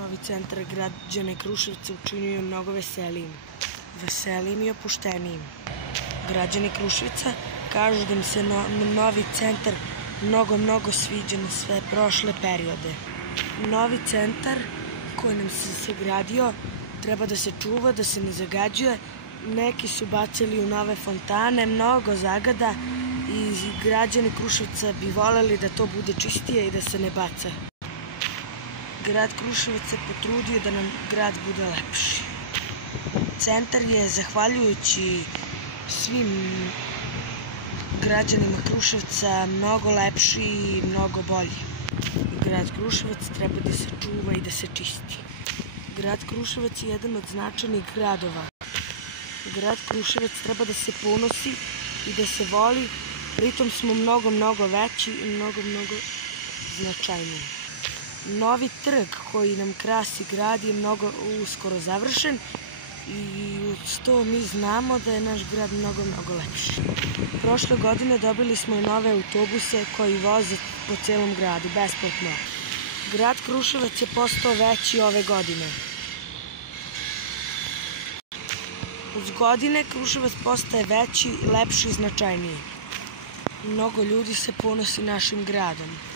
Novi centar građane Kruševca učinio je mnogo veselijim i opuštenijim. Građani Kruševca kažu da im se novi centar mnogo sviđa na sve prošle periode. Novi centar koji nam se sagradio treba da se čuva, da se ne zagađuje. Neki su bacili u nove fontane, mnogo zagada i građani Kruševca bi voljeli da to bude čistije i da se ne baca. Grad Kruševac se potrudio da nam grad bude lepši. Centar je, zahvaljujući svim građanima Kruševca, mnogo lepši i mnogo bolji. Grad Kruševac treba da se čuva i da se čisti. Grad Kruševac je jedan od značajnih gradova. Grad Kruševac treba da se ponosi i da se voli, pritom smo mnogo veći i mnogo značajniji. Novi trg koji nam krasi grad je mnogo uskoro završen i uz to mi znamo da je naš grad mnogo lepši. Prošle godine dobili smo i nove autobuse koji voze po celom gradu, besplatno. Grad Kruševac je postao veći ove godine. Uz godine Kruševac postaje veći, lepši i značajniji. Mnogo ljudi se ponosi našim gradom.